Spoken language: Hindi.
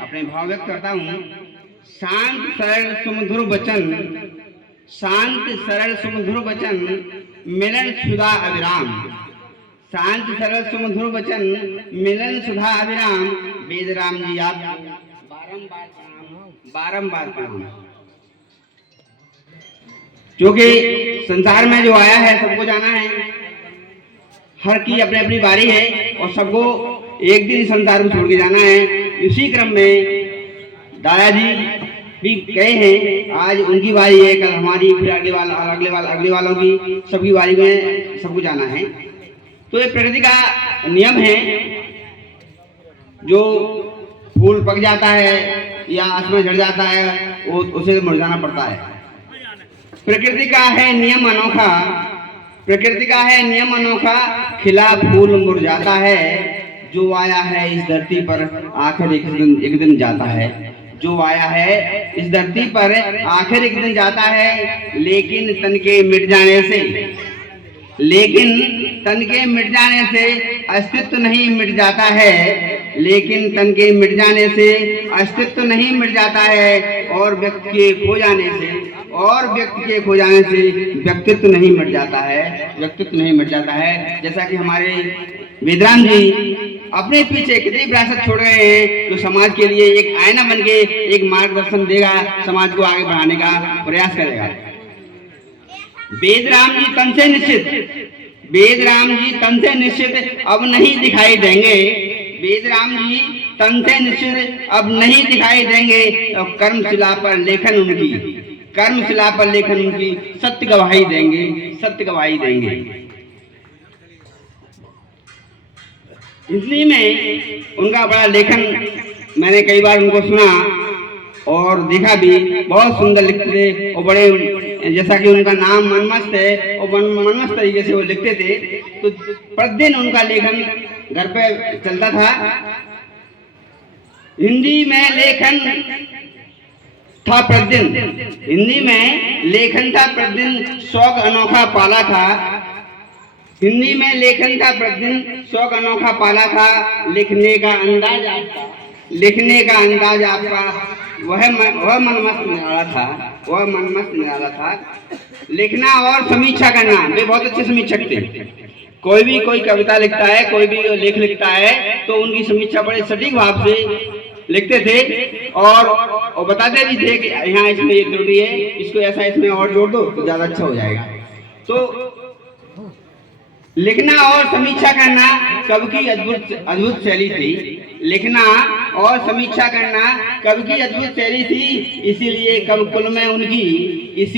अपने भाव व्यक्त करता हूँ। शांत सरल सुमधुर वचन, शांत सरल सुमधुर वचन, मिलन सुधा अविराम। शांत सरल सुमधुर वचन, मिलन सुधा अविराम। वेद राम जी आप बारंबार प्रणाम, बारंबार प्रणाम। क्योंकि संसार में जो आया है सबको जाना है, हर की अपनी अपनी बारी है और सबको एक दिन संसार को छोड़ के जाना है। इसी क्रम में दादाजी भी गए हैं, आज उनकी बारी है, कल हमारी, फिर अगले वालों की, सबकी बारी में सबको जाना है। तो ये प्रकृति का नियम है, जो फूल पक जाता है या आसमान झड़ जाता है वो उसे मुरझाना पड़ता है। प्रकृति का है नियम अनोखा, प्रकृति का है नियम अनोखा, खिला फूल मुरझाता है। जो आया है इस धरती पर आखिर एक दिन जाता है। जो आया है इस धरती पर आखिर एक दिन जाता है। लेकिन तन के मिट जाने से, लेकिन तन के मिट जाने से अस्तित्व नहीं मिट जाता है। लेकिन तन के मिट जाने से अस्तित्व नहीं मिट जाता है। और व्यक्ति के खो जाने से, और व्यक्ति के खो जाने से व्यक्तित्व नहीं मिट जाता है, व्यक्तित्व नहीं मिट जाता है। जैसा कि हमारे वेदराम जी अपने पीछे कितनी विरासत छोड़ गए हैं, जो समाज के लिए एक आईना बन के एक मार्गदर्शन देगा, समाज को आगे बढ़ाने का प्रयास करेगा। वेद राम जी तन से निश्चित, वेद राम जी तन से निश्चित अब नहीं दिखाई देंगे। वेद राम जी तन से निश्चित अब नहीं दिखाई देंगे। और कर्मशिला पर लेखन उनकी, कर्मशिला पर लेखन उनकी सत्य गवाही देंगे, सत्य गवाही देंगे। इसलिए मैं उनका बड़ा लेखन मैंने कई बार उनको सुना और देखा भी, बहुत सुंदर लिखते थे और बड़े, जैसा कि उनका नाम मनमस्त है और मनमस्त तरीके से वो लिखते थे। तो प्रतिदिन उनका लेखन घर पे चलता था। हिंदी में लेखन था प्रतिदिन, हिंदी में लेखन था प्रतिदिन, शौक अनोखा पाला था। हिंदी में लेखन था प्रतिदिन, शौक अनोखा पाला था। लिखने का अंदाज आपका, लिखने का अंदाज आपका वह मनमस्त निराला था, वह मनमस्त निराला था। लिखना और समीक्षा करना, वे बहुत अच्छे समीक्षक थे। कोई भी कोई कविता लिखता है, कोई भी लेख लिखता है तो उनकी समीक्षा बड़े सटीक भाव से लिखते थे और बताते भी थे कि यहाँ इसमें ये त्रुटि है, इसको ऐसा इसमें और जोड़ दो तो ज्यादा अच्छा हो जाएगा। तो लिखना और समीक्षा करना कवि की अद्भुत शैली थी। लिखना और समीक्षा करना कवि की अद्भुत शैली थी। इसीलिए कवि कुल में उनकी इसी